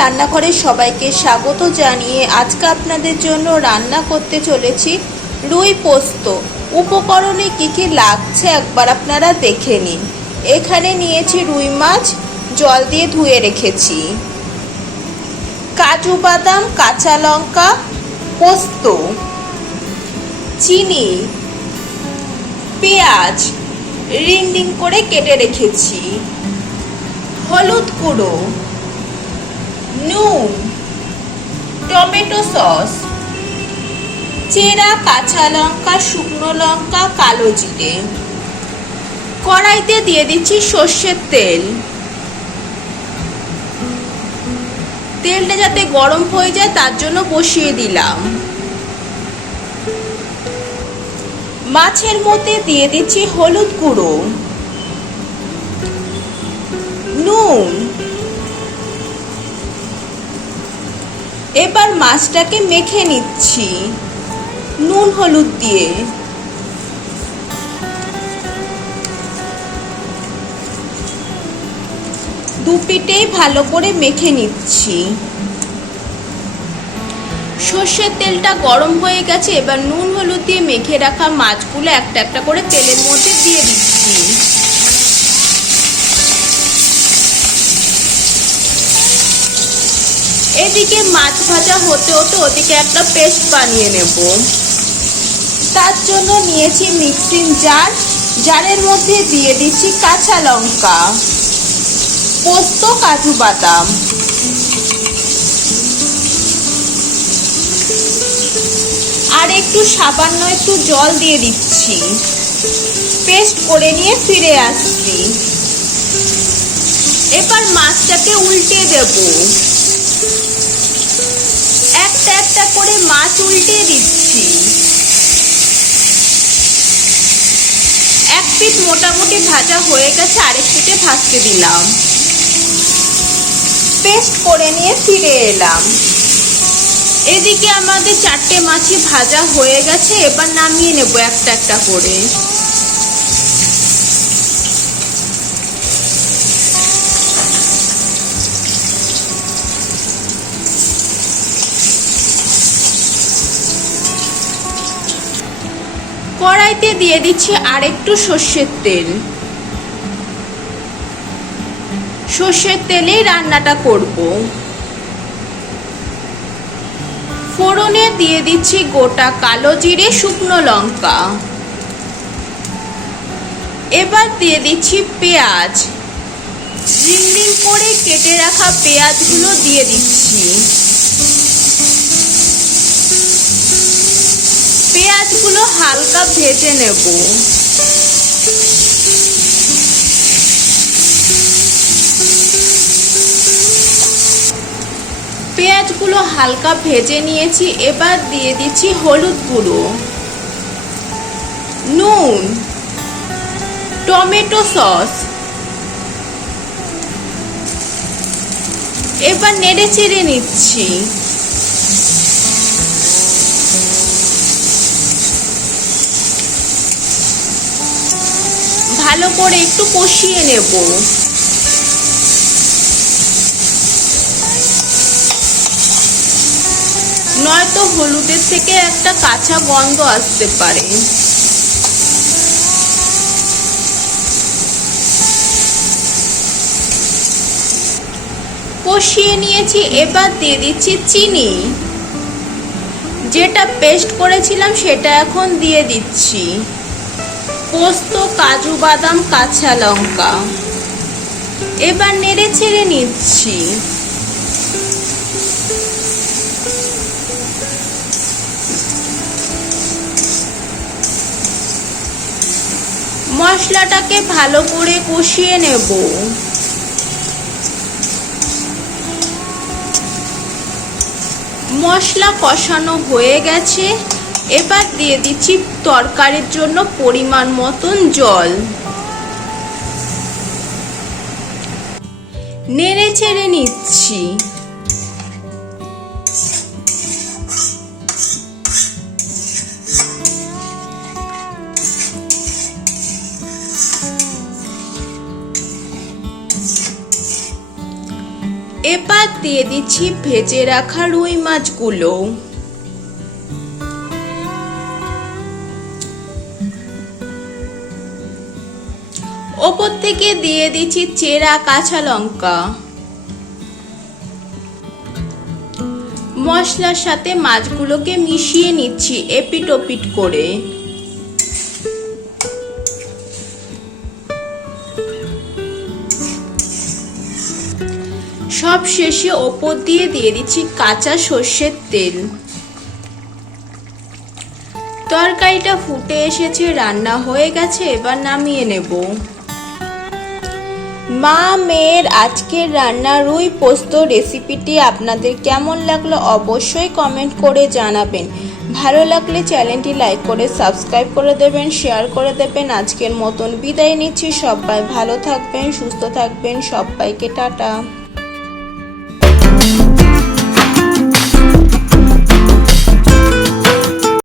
রান্নাঘরে সবাইকে স্বাগত জানিয়ে আজকে আপনাদের জন্য রান্না করতে চলেছি রুই পোস্ত। উপকরণে কি কি লাগছে একবার আপনারা দেখে নিন। এখানে নিয়েছি রুই মাছ, জল দিয়ে ধুয়ে রেখেছি, কাজু বাদাম, কাঁচা লঙ্কা, পোস্ত, চিনি, পেঁয়াজ রিং রিং করে কেটে রেখেছি, হলুদ গুঁড়ো, নুন, টমেটো সস, চেরা কাঁচা লঙ্কা, শুকনো লঙ্কা, কালো জিরে। কড়াইতে দিয়ে দিচ্ছি সর্ষের তেল। তেলটা যাতে গরম হয়ে যায় তার জন্য বসিয়ে দিলাম। মাছের মধ্যে দিয়ে দিচ্ছি হলুদ গুঁড়ো, নুন। এবার মাছটাকে মেখে নিচ্ছি নুন হলুদ দিয়ে। দুপিটেই ভালো করে মেখে নিচ্ছি। সর্ষের তেলটা গরম হয়ে গেছে, এবার নুন হলুদ দিয়ে মেখে রাখা মাছগুলো একটা একটা করে তেলের মধ্যে দিয়ে দিচ্ছি। এদিকে মাছ ভাজা হতে হতে ওদিকে একটা পেস্ট বানিয়ে নেব। তার জন্য নিয়েছি মিক্সিং জার, জারের মধ্যে দিয়ে দিচ্ছি কাঁচা লঙ্কা, পোস্ত, কাজু বাদাম, আর একটু সামান্য একটু জল দিয়ে দিচ্ছি। পেস্ট করে নিয়ে ফিরে আসছি। এবার মাছটাকে উল্টে দেব। একটা একটা করে মাছ উল্টে দিচ্ছি। এক পিঠ মোটামুটি ভাজা হয়ে গেছে, আরেক পিঠে ভাজতে দিলাম। পেস্ট করে নিয়ে ফিরে এলাম। এদিকে আমাদের চারটে মাছই ভাজা হয়ে গেছে, এবার নামিয়ে নেব একটা একটা করে। কড়াইতে দিয়ে দিচ্ছি আরেকটু সর্ষের তেল। সর্ষের তেলেই রান্নাটা করব। ফোড়নে দিয়ে দিচ্ছি গোটা কালো জিরে, শুকনো লঙ্কা। এবার দিয়ে দিচ্ছি পেঁয়াজ। রিং রিং করে কেটে রাখা পেঁয়াজগুলো দিয়ে দিচ্ছি। পেঁয়াজগুলো হালকা ভেজে নেব। পেঁয়াজগুলো হালকা ভেজে নিয়েছি, এবার দিয়ে দিচ্ছি হলুদ গুঁড়ো, নুন, টমেটো সস। এবার নেড়ে চেড়ে নিচ্ছি। ভালো করে একটু কষিয়ে নেব। নয়তো হলুদের থেকে একটা কাঁচা গন্ধ আসতে পারে। কষিয়ে নিয়েছি, এবার দিয়ে দিচ্ছি চিনি। যেটা পেস্ট করেছিলাম সেটা এখন দিয়ে দিচ্ছি। পোস্ত, কাজু বাদাম, কাঁচা লঙ্কা। এবার নেড়ে ছেড়ে নিচ্ছি। মশলাটাকে ভালো করে কষিয়ে নেব। মশলা কষানো হয়ে গেছে, এবার দিয়ে দিচ্ছি তরকারির জন্য পরিমাণ মতন জল। নেড়ে চেড়ে নিচ্ছি। এবার দিয়ে দিচ্ছি ভেজে রাখা রুই মাছগুলো। ওপর থেকে দিয়ে দিচ্ছি চেরা কাঁচা লঙ্কা। মশলার সাথে মাছগুলোকে মিশিয়ে নিচ্ছি এপিট ওপিট করে। সব শেষে ওপর দিয়ে দিচ্ছি কাঁচা সর্ষের তেল। তরকারিটা ফুটে এসেছে, রান্না হয়ে গেছে, এবার নামিয়ে নেব। মা মেয়ের আজকের রান্না রুই পোস্ত রেসিপিটি আপনাদের কেমন লাগলো অবশ্যই কমেন্ট করে জানাবেন। ভালো লাগলে চ্যানেলটি লাইক করে সাবস্ক্রাইব করে দেবেন, শেয়ার করে দেবেন। আজকের মতন বিদায় নিচ্ছি। সবাই ভালো থাকবেন, সুস্থ থাকবেন। সবাইকে টাটা।